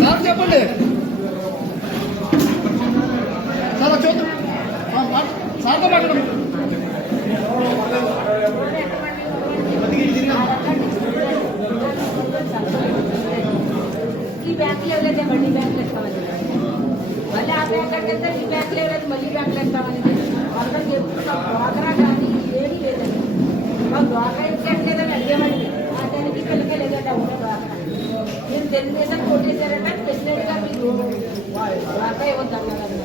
Sir చెప్పండి sir చూద్దాం సార్తో మాట్లాడండి. ఈ బ్యాంకులు ఎవరైతే మళ్ళీ బ్యాంకులు ఎత్తామని మళ్ళీ ఆ బ్యాంక్ అంటే ఈ బ్యాంకులు ఎవరైతే మళ్ళీ బ్యాంకులు ఎత్తామని అందరికి చెప్తున్నాం. డ్వాక్రా కానీ ఏమీ లేదండి. మాకు డ్వాక్రా ఇచ్చేట్లేదని అడిగామండి. ఆ దానికి పిల్లకే లేదండి. అవును డ్వాక్రా మీరు తెలుగుదేశం కొట్టేశారంటే ప్రెసిడెంట్గా మీకు డ్వాక్రా ఇవ్వద్దాం కదండి.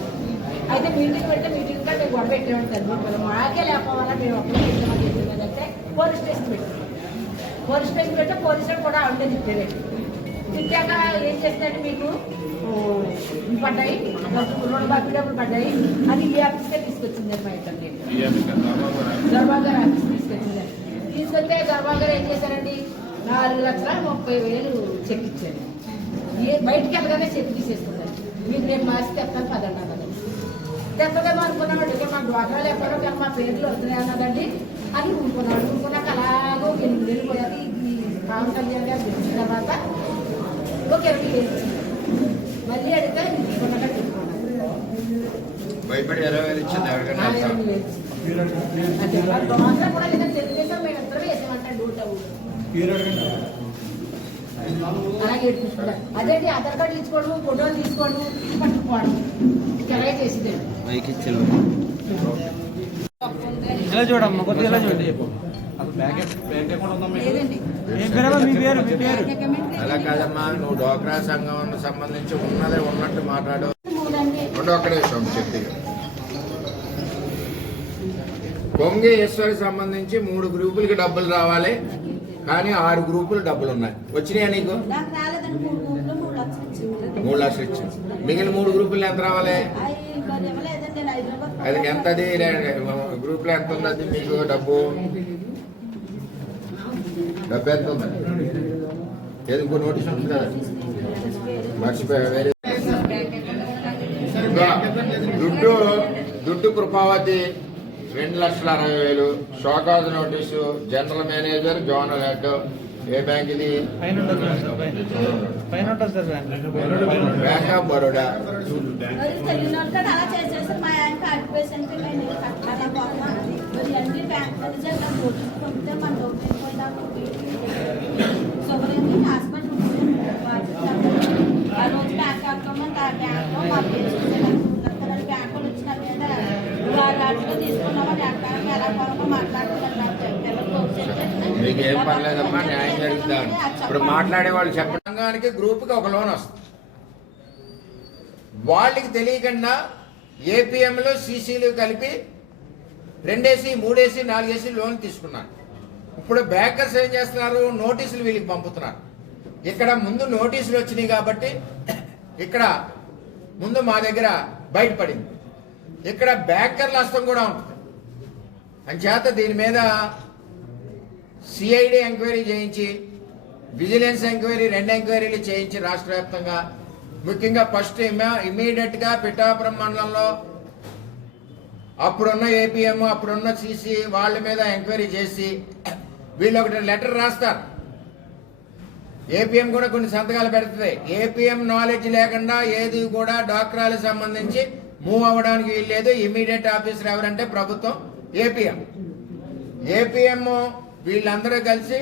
అయితే మీటింగ్ పెడితే మీటింగ్ గా మేము గొడవ పెట్టామంటారు. మాకే లేకపోవాలా మేము అప్పుడే పెట్టామని చెప్పిందంటే పోలీస్ స్టేషన్ పెట్టాం. పోలీస్ స్టేషన్ పెడితే పోలీసులు కూడా ఆవిడే తిట్టారండి. తిట్టాక ఏం చేస్తాడు మీకు పడ్డాయి రెండు బాకీ డబ్బులు పడ్డాయి అని ఈ ఆఫీస్కే తీసుకొచ్చిందండి. మా ఇద్దరు గర్భా గారు ఆఫీస్ తీసుకొచ్చిందండి. తీసుకొస్తే గర్భా గారు ఏం చేశారండి 4,30,000 చెక్ ఇచ్చారు. బయటికి వెళ్ళగానే చెక్ తీసేసుకున్నారు. మీకు రేపు మాసి తెస్తాను 10 అన్నదండి. తెత్తదేమో అనుకున్నామండి. ఇక్కడ మా డ్వాక్రాలు ఎక్కడో కానీ మా పేర్లు వస్తున్నాయి అన్నదండి అని ఊరుకున్నాడు. ఊరుకున్నాక అలాగో వెళ్ళిపోయారు. ఈ పవన్ కళ్యాణ్ గారు గెలిచిన తర్వాత ఒక 20,000 మళ్ళీ అడిగితే తీసుకున్నాక తీసుకున్నాను. భయపడి 20,000 ఇచ్చింది ఎవరికైనా డ్వాక్రా కూడా లేదని తెలుగుదేశం మేము ఇద్దరు వేసామంటాడు డూటా అలాగే చూసుకుంటారు. అదేంటి ఆధార్ కార్డు తీసుకోవడం ఫోటోలు తీసుకోవడం పట్టుకోవడం ఎలా చేసింది ఇలా చూడమ్మా కొద్దిగా ఇలా చూడండి. అలా కాదమ్మా, నువ్వు డ్వాక్రా సంఘం సంబంధించి ఉన్నదే ఉన్నట్టు మాట్లాడు. ఒక్కడే చెప్పి పొంగి ఈశ్వరికి సంబంధించి 3 గ్రూపులకి డబ్బులు రావాలి, కానీ 6 గ్రూపులు డబ్బులు ఉన్నాయి. వచ్చినాయా నీకు? 3 లక్షలు ఇచ్చింది. మిగిలిన 3 గ్రూపులు ఎంత రావాలి? అది ఎంతది? గ్రూప్ లో ఎంత ఉన్నది మీకు డబ్బు? ఎంత ఉంది? ఏది ఇంకో నోటీస్ ఉంది కదా, మర్చిపోయా. వేరే దుడ్డు Krupavathi 2,60,000. Show cause notice general manager zonal head. ఏ బ్యాంక్ ఇది? Bank of Baroda. మీకు ఏం పర్లేదమ్మా, న్యాయం జరుగుతా. ఇప్పుడు మాట్లాడే వాళ్ళు చెప్పడానికి గ్రూప్కి ఒక లోన్ వస్తుంది. వాళ్ళకి తెలియకుండా ఏపీఎంలో సీసీలు కలిపి 2 3 4 లోన్ తీసుకున్నారు. ఇప్పుడు బ్యాంకర్స్ ఏం చేస్తున్నారు? నోటీసులు వీళ్ళకి పంపుతున్నారు. ఇక్కడ ముందు నోటీసులు వచ్చినాయి కాబట్టి ఇక్కడ ముందు మా దగ్గర బయటపడింది. ఇక్కడ బ్యాంకర్ల హస్తం కూడా ఉంటుంది. అంచేత దీని మీద సిఐడి ఎంక్వైరీ చేయించి, విజిలెన్స్ ఎంక్వైరీ 2 ఎంక్వైరీలు చేయించి రాష్ట్ర వ్యాప్తంగా, ముఖ్యంగా ఫస్ట్ ఇమీడియట్ గా పిఠాపురం మండలంలో అప్పుడున్న ఏపీఎం అప్పుడున్న సిసి వాళ్ళ మీద ఎంక్వైరీ చేసి వీళ్ళు ఒకటి లెటర్ రాస్తారు. ఏపీఎం కూడా కొన్ని సంతకాలు పెడుతుంది. ఏపీఎం నాలెడ్జ్ లేకుండా ఏది కూడా డ్వాక్రాలకు సంబంధించి మూవ్ అవ్వడానికి వీల్లేదు. ఇమీడియట్ ఆఫీసర్ ఎవరంటే ప్రభుత్వం, ఏపీఎం వీళ్ళందరూ కలిసి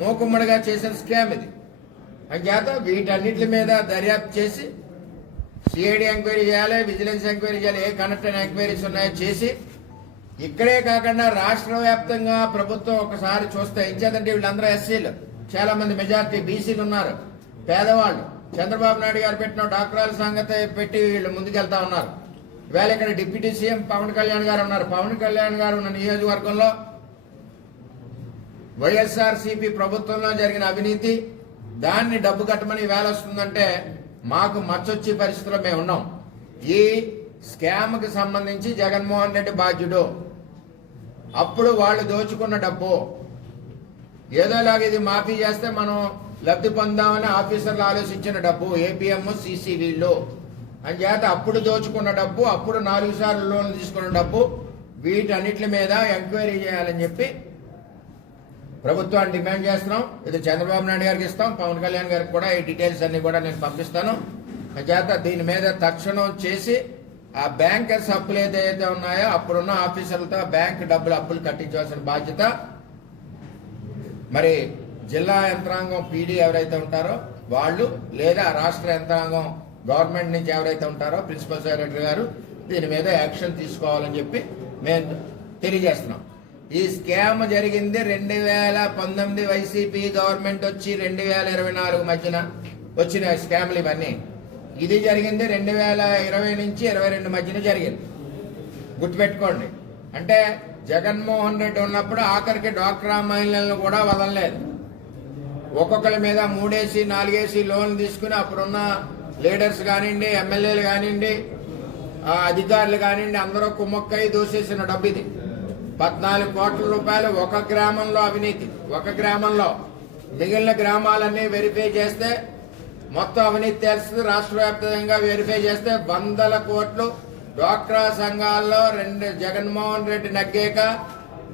మూకుమ్మడిగా చేసిన స్కామ్ ఇది. అంచేత వీటన్నిటి మీద దర్యాప్తు చేసి సిఐడి ఎంక్వైరీ చేయాలి, విజిలెన్స్ ఎంక్వైరీ చేయాలి, ఏ కనెక్టెడ్ ఎంక్వైరీస్ ఉన్నాయో చేసి ఇక్కడే కాకుండా రాష్ట్ర వ్యాప్తంగా ప్రభుత్వం ఒకసారి చూస్తే, ఇంచేతంటే వీళ్ళందరూ ఎస్సీలు, చాలా మంది మెజార్టీ బీసీలు ఉన్నారు, పేదవాళ్ళు. చంద్రబాబు నాయుడు గారు పెట్టిన డాక్టర్ల సంగతి పెట్టి వీళ్ళు ముందుకెళ్తా ఉన్నారు. ఇవాళ ఇక్కడ డిప్యూటీ సీఎం పవన్ కళ్యాణ్ గారు ఉన్నారు. పవన్ కళ్యాణ్ గారు ఉన్న నియోజకవర్గంలో వైఎస్ఆర్సీపీ ప్రభుత్వంలో జరిగిన అవినీతి, దాన్ని డబ్బు కట్టమని వేళ వస్తుందంటే మాకు మచ్చొచ్చే పరిస్థితిలో మేము ఉన్నాం. ఈ స్కామ్ కి సంబంధించి జగన్మోహన్ రెడ్డి బాధ్యుడు. అప్పుడు వాళ్ళు దోచుకున్న డబ్బు ఏదోలాగా ఇది మాఫీ చేస్తే మనం లబ్ధి పొందామని ఆఫీసర్లు ఆలోచించిన డబ్బు, ఏపీఎం సిసి వీళ్ళు అని చేత అప్పుడు దోచుకున్న డబ్బు, అప్పుడు 4 సార్లు లోన్లు తీసుకున్న డబ్బు, వీటన్నిటి మీద ఎంక్వైరీ చేయాలని చెప్పి ప్రభుత్వాన్ని డిమాండ్ చేస్తున్నాం. ఇది చంద్రబాబు నాయుడు గారికి ఇస్తాం, పవన్ కళ్యాణ్ గారికి కూడా ఈ డీటెయిల్స్ అన్ని కూడా నేను పంపిస్తాను. చేత దీని మీద తక్షణం చేసి ఆ బ్యాంకర్స్ అప్పులు ఏదైతే ఉన్నాయో అప్పుడున్న ఆఫీసర్లతో బ్యాంక్ అప్పులు కట్టించవలసిన బాధ్యత మరి జిల్లా యంత్రాంగం పీడీ ఎవరైతే ఉంటారో వాళ్ళు, లేదా రాష్ట్ర యంత్రాంగం గవర్నమెంట్ నుంచి ఎవరైతే ఉంటారో ప్రిన్సిపల్ సెక్రటరీ గారు దీని మీద యాక్షన్ తీసుకోవాలని చెప్పి మేము తెలియజేస్తున్నాం. ఈ స్కామ్ జరిగింది 2019 వైసీపీ గవర్నమెంట్ వచ్చి 2024 మధ్యన వచ్చిన స్కామ్లు ఇవన్నీ. ఇది జరిగింది 2020 నుంచి 22 మధ్యన జరిగింది. గుర్తుపెట్టుకోండి. అంటే జగన్మోహన్ రెడ్డి ఉన్నప్పుడు ఆఖరికి డ్వాక్రా మహిళలను కూడా వదలలేదు. ఒక్కొక్కరి మీద 3 4 లోన్లు తీసుకుని అప్పుడున్న లీడర్స్ కానివ్వండి, ఎమ్మెల్యేలు కానివ్వండి, అధికారులు కానివ్వండి అందరూ కుమ్మక్కై దోసేసిన డబ్బు ఇది. 14 కోట్ల రూపాయలు ఒక గ్రామంలో అవినీతి. ఒక గ్రామంలో. మిగిలిన గ్రామాలన్నీ వెరిఫై చేస్తే మొత్తం అవినీతి తెలుస్తుంది. రాష్ట్ర వ్యాప్తంగా వెరిఫై చేస్తే 100 కోట్లు డ్వాక్రా సంఘాల్లో జగన్మోహన్ రెడ్డి నగ్గాక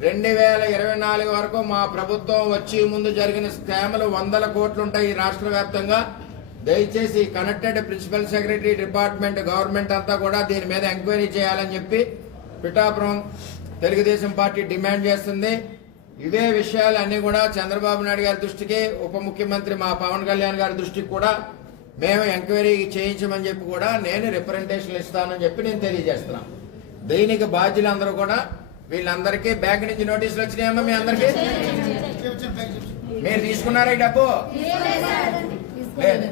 2024 వరకు మా ప్రభుత్వం వచ్చి ముందు జరిగిన స్కామ్లు 100 కోట్లు ఉంటాయి ఈ రాష్ట్ర వ్యాప్తంగా. దయచేసి connected principal secretary department government అంతా కూడా దీని మీద ఎంక్వైరీ చేయాలని చెప్పి పిఠాపురం తెలుగుదేశం పార్టీ డిమాండ్ చేస్తుంది. ఇవే విషయాలు అన్ని కూడా చంద్రబాబు నాయుడు గారి దృష్టికి, ఉప ముఖ్యమంత్రి మా పవన్ కళ్యాణ్ గారి దృష్టికి కూడా మేము ఎంక్వైరీ చేయించమని చెప్పి కూడా నేను రిప్రజెంటేషన్ ఇస్తానని చెప్పి నేను తెలియజేస్తున్నాను. దీనికి బాధ్యులందరూ కూడా వీళ్ళందరికీ బ్యాంక్ నుంచి నోటీసులు వచ్చినాయమ్మా మీ అందరికీ? మీరు తీసుకున్నారా ఈ డబ్బు? లేదు.